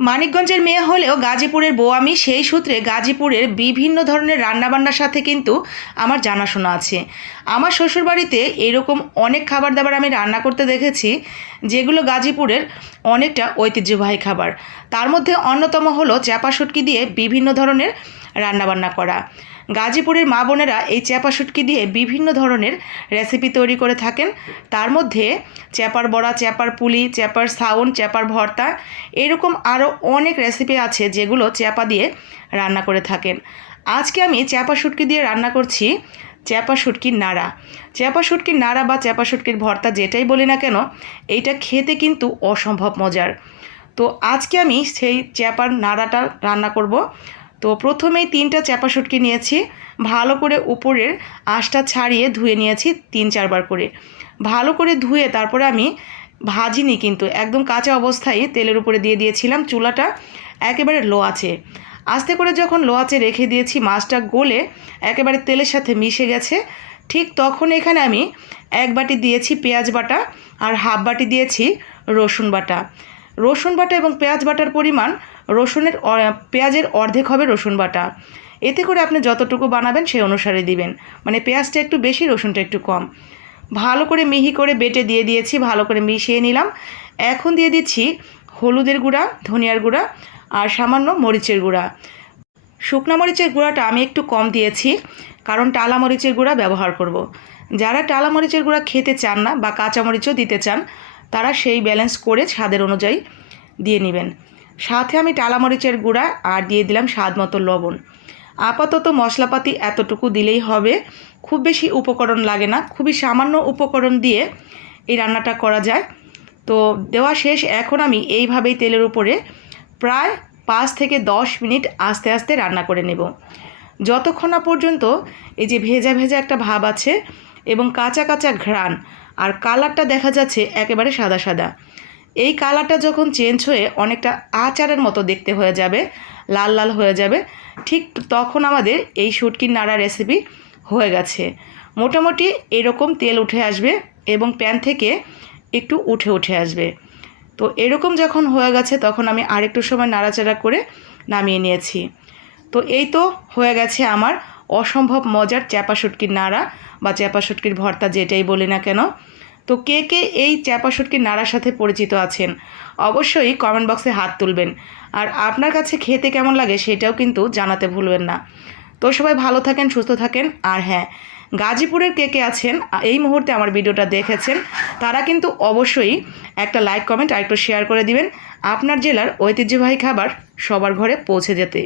মানিকগঞ্জের মেয়ে হলেও গাজীপুরের বউ আমি, সেই সূত্রে গাজীপুরের বিভিন্ন ধরনের রান্নাবান্নার সাথে কিন্তু আমার জানাশোনা আছে। আমার শ্বশুরবাড়িতে এরকম অনেক খাবার দাবার আমি রান্না করতে দেখেছি, যেগুলো গাজীপুরের অনেকটা ঐতিহ্যবাহী খাবার। তার মধ্যে অন্যতম হলো চ্যাপা শুটকি দিয়ে বিভিন্ন ধরনের রান্নাবান্না করা। গাজীপুরের মা বোনেরা এই চ্যাপা শুটকি দিয়ে বিভিন্ন ধরনের রেসিপি তৈরি করে থাকেন। তার মধ্যে চ্যাপার বড়া, চ্যাপার পুলি, চ্যাপার সাউন, চ্যাপার ভর্তা, এরকম আরও অনেক রেসিপি আছে যেগুলো চ্যাপা দিয়ে রান্না করে থাকেন। আজকে আমি চ্যাপা শুটকি দিয়ে রান্না করছি চ্যাপা শুটকির নাড়া। চ্যাপা শুটকির নাড়া বা চ্যাপা শুটকির ভর্তা যেটাই বলি না কেন, এইটা খেতে কিন্তু অসম্ভব মজার। তো আজকে আমি সেই চ্যাপার নাড়াটা রান্না করব। তো প্রথমেই 3টা চ্যাপা শুটকি নিয়েছি, ভালো করে উপরের আঁশটা ছাড়িয়ে ধুয়ে নিয়েছি 3-4 বার করে। ভালো করে ধুয়ে তারপরে আমি ভাজিনি, কিন্তু একদম কাঁচা অবস্থায় তেলের উপরে দিয়ে দিয়েছিলাম। চুলাটা একেবারে লো আছে। আস্তে করে যখন লো আঁচে রেখে দিয়েছি, মাছটা গলে একেবারে তেলের সাথে মিশে গেছে, ঠিক তখন এখানে আমি 1 বাটি দিয়েছি পেঁয়াজ বাটা আর হাফ বাটি দিয়েছি রসুন বাটা। রসুন বাটা এবং পেঁয়াজ বাটার পরিমাণ পেঁয়াজের অর্ধেক হবে রসুন বাটা। এতে করে আপনি যতটুকু বানাবেন সেই অনুসারে দিবেন, মানে পেঁয়াজটা একটু বেশি, রসুনটা একটু কম। ভালো করে মিহি করে বেটে দিয়ে দিয়েছি, ভালো করে মিশিয়ে নিলাম। এখন দিয়ে দিচ্ছি হলুদের গুঁড়া, ধনিয়ার গুঁড়া আর সামান্য মরিচের গুঁড়া। শুকনো মরিচের গুঁড়াটা আমি একটু কম দিয়েছি, কারণ টালা মরিচের গুঁড়া ব্যবহার করব। যারা টালা মরিচের গুঁড়া খেতে চান না বা কাঁচা মরিচও দিতে চান, তারা সেই ব্যালেন্স করে স্বাদের অনুযায়ী দিয়ে নেবেন। সাথে আমি টালা মরিচের গুঁড়া আর দিয়ে দিলাম স্বাদ মতো লবণ। আপাতত মশলাপাতি এতটুকু দিলেই হবে, খুব বেশি উপকরণ লাগে না, খুবই সামান্য উপকরণ দিয়ে এই রান্নাটা করা যায়। তো দেওয়া শেষ। এখন আমি এইভাবেই তেলের উপরে প্রায় 5 থেকে 10 মিনিট আস্তে আস্তে রান্না করে নেব, যতক্ষণ না পর্যন্ত এই যে ভেজা ভেজা একটা ভাব আছে এবং কাঁচা কাঁচা ঘ্রাণ আর কালারটা দেখা যাচ্ছে একেবারে সাদা সাদা। এই কালারটা যখন চেঞ্জ হয়ে অনেকটা আচারের মতো দেখতে হয়ে যাবে, লাল লাল হয়ে যাবে, ঠিক তখন আমাদের এই শুটকির নাড়া রেসিপি হয়ে গেছে। মোটামুটি এরকম তেল উঠে আসবে এবং প্যান থেকে একটু উঠে উঠে আসবে। তো এরকম যখন হয়ে গেছে তখন আমি আরেকটু সময় নাড়াচাড়া করে নামিয়ে নিয়েছি। তো এই তো হয়ে গেছে আমার অসম্ভব মজার চ্যাপা শুটকির নাড়া বা চ্যাপা শুটকির ভর্তা, যেটাই বলি না কেন। তো কে কে এই চ্যাপা শুটকির নাড়ার সাথে পরিচিত আছেন, অবশ্যই কমেন্ট বক্সে হাত তুলবেন। আর আপনার কাছে খেতে কেমন লাগে সেটাও কিন্তু জানাতে ভুলবেন না। তো সবাই ভালো থাকেন, সুস্থ থাকেন। আর হ্যাঁ, গাজীপুরের কে কে আছেন এই মুহূর্তে আমার ভিডিওটা দেখেছেন, তারা কিন্তু অবশ্যই একটা লাইক, কমেন্ট আর একটু শেয়ার করে দিবেন, আপনার জেলার ঐতিহ্যবাহী খাবার সবার ঘরে পৌঁছে যেতে।